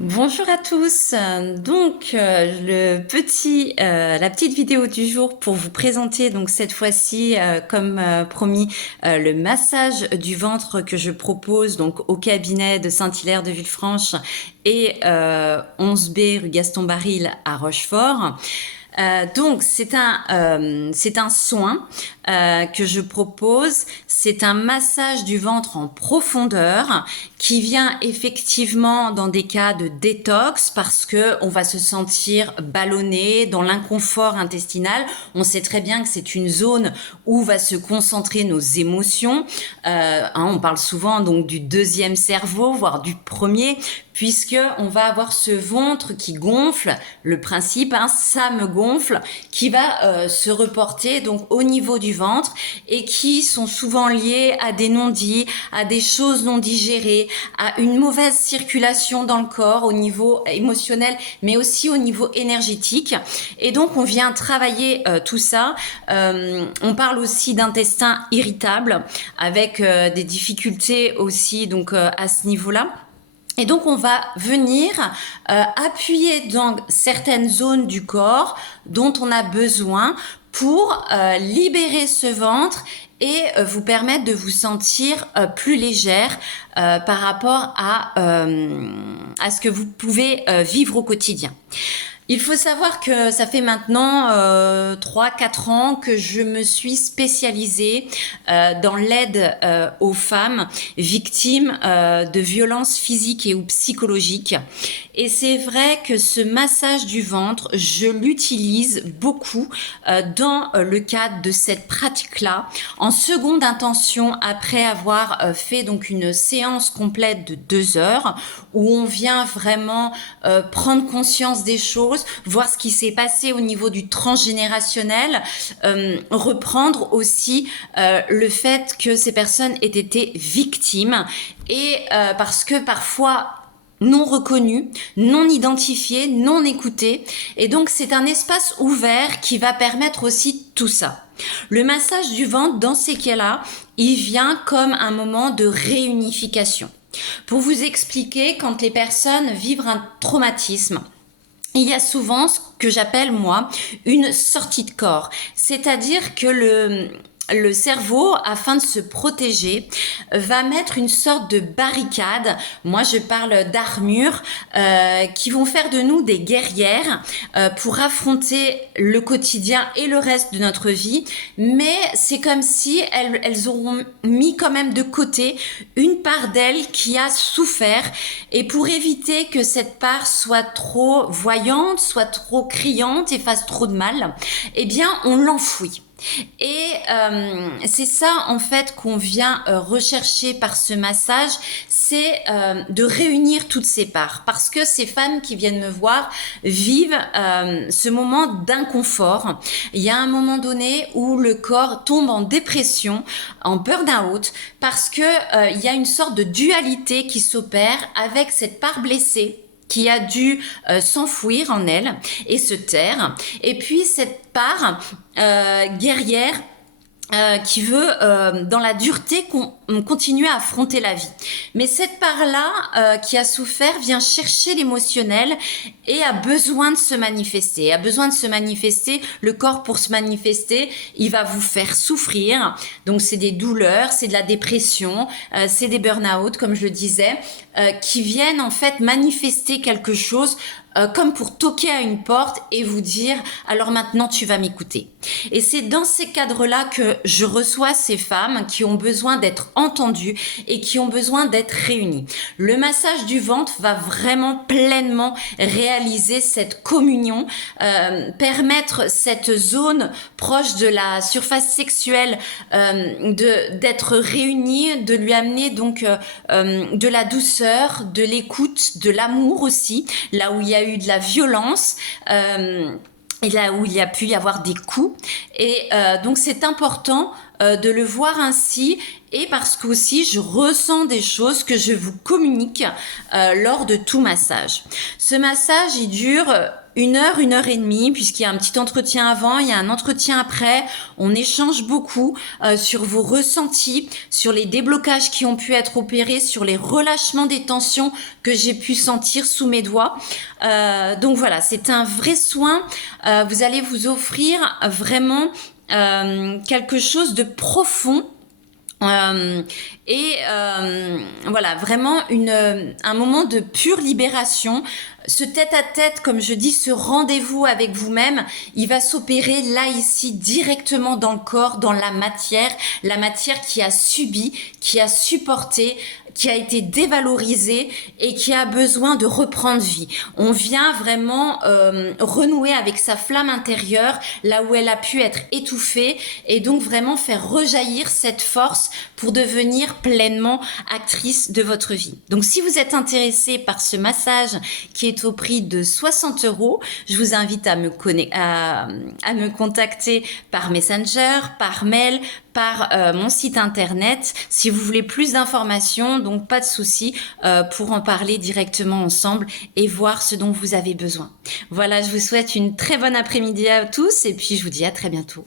Bonjour à tous. La petite vidéo du jour pour vous présenter donc cette fois-ci, comme promis, le massage du ventre que je propose donc au cabinet de Saint-Hilaire de Villefranche et 11B rue Gaston Baril à Rochefort. Donc c'est un soin que je propose. C'est un massage du ventre en profondeur qui vient effectivement dans des cas de détox parce que on va se sentir ballonné dans l'inconfort intestinal. On sait très bien que c'est une zone où va se concentrer nos émotions. On parle souvent donc du deuxième cerveau, voire du premier, puisque on va avoir ce ventre qui gonfle. Le principe, ça me gonfle, qui va se reporter donc au niveau du ventre et qui sont souvent liés à des non-dits, à des choses non digérées, à une mauvaise circulation dans le corps au niveau émotionnel, mais aussi au niveau énergétique. Et donc on vient travailler tout ça. On parle aussi d'intestin irritable avec des difficultés aussi donc à ce niveau-là. Et donc on va venir appuyer dans certaines zones du corps dont on a besoin pour libérer ce ventre et vous permettre de vous sentir plus légère par rapport à ce que vous pouvez vivre au quotidien. Il faut savoir que ça fait maintenant 3-4 ans que je me suis spécialisée dans l'aide aux femmes victimes de violences physiques et ou psychologiques. Et c'est vrai que ce massage du ventre, je l'utilise beaucoup dans le cadre de cette pratique-là, en seconde intention après avoir fait donc une séance complète de 2 heures où on vient vraiment prendre conscience des choses, voir ce qui s'est passé au niveau du transgénérationnel, reprendre aussi le fait que ces personnes aient été victimes et parce que parfois non reconnues, non identifiées, non écoutées. Et donc c'est un espace ouvert qui va permettre aussi tout ça. Le massage du ventre, dans ces cas-là, il vient comme un moment de réunification. Pour vous expliquer, quand les personnes vivent un traumatisme, il y a souvent ce que j'appelle, moi, une sortie de corps. C'est-à-dire que le cerveau, afin de se protéger, va mettre une sorte de barricade. Moi, je parle d'armures qui vont faire de nous des guerrières pour affronter le quotidien et le reste de notre vie. Mais c'est comme si elles auront mis quand même de côté une part d'elles qui a souffert. Et pour éviter que cette part soit trop voyante, soit trop criante et fasse trop de mal, eh bien, on l'enfouit. Et c'est ça en fait qu'on vient rechercher par ce massage, c'est de réunir toutes ces parts, parce que ces femmes qui viennent me voir vivent ce moment d'inconfort. Il y a un moment donné où le corps tombe en dépression, en burn-out, parce que il y a une sorte de dualité qui s'opère avec cette part blessée qui a dû s'enfouir en elle et se taire. Et puis cette part guerrière qui veut, dans la dureté, continuer à affronter la vie. Mais cette part-là, qui a souffert, vient chercher l'émotionnel et a besoin de se manifester. A besoin de se manifester. Le corps, pour se manifester, il va vous faire souffrir. Donc, c'est des douleurs, c'est de la dépression, c'est des burn-out, comme je le disais, qui viennent en fait manifester quelque chose comme pour toquer à une porte et vous dire alors maintenant tu vas m'écouter. Et c'est dans ces cadres-là que je reçois ces femmes qui ont besoin d'être entendues et qui ont besoin d'être réunies. Le massage du ventre va vraiment pleinement réaliser cette communion, permettre cette zone proche de la surface sexuelle d'être réunie, de lui amener donc de la douceur, de l'écoute, de l'amour aussi, là où il y a eu de la violence, et là où il y a pu y avoir des coups. Et donc c'est important de le voir ainsi, et parce qu'aussi je ressens des choses que je vous communique lors de tout massage. Ce massage, il dure une heure et demie, puisqu'il y a un petit entretien avant, il y a un entretien après. On échange beaucoup sur vos ressentis, sur les déblocages qui ont pu être opérés, sur les relâchements des tensions que j'ai pu sentir sous mes doigts. Donc voilà, c'est un vrai soin. Vous allez vous offrir vraiment quelque chose de profond. Voilà, vraiment un moment de pure libération. Ce tête-à-tête, comme je dis, ce rendez-vous avec vous-même, il va s'opérer là, ici, directement dans le corps, dans la matière qui a subi, qui a supporté, qui a été dévalorisée et qui a besoin de reprendre vie. On vient vraiment renouer avec sa flamme intérieure, là où elle a pu être étouffée, et donc vraiment faire rejaillir cette force pour devenir pleinement actrice de votre vie. Donc si vous êtes intéressé par ce massage qui est au prix de 60 €, je vous invite à me contacter par Messenger, par mail, par mon site internet. Si vous voulez plus d'informations, donc pas de souci pour en parler directement ensemble et voir ce dont vous avez besoin. Voilà, je vous souhaite une très bonne après-midi à tous et puis je vous dis à très bientôt.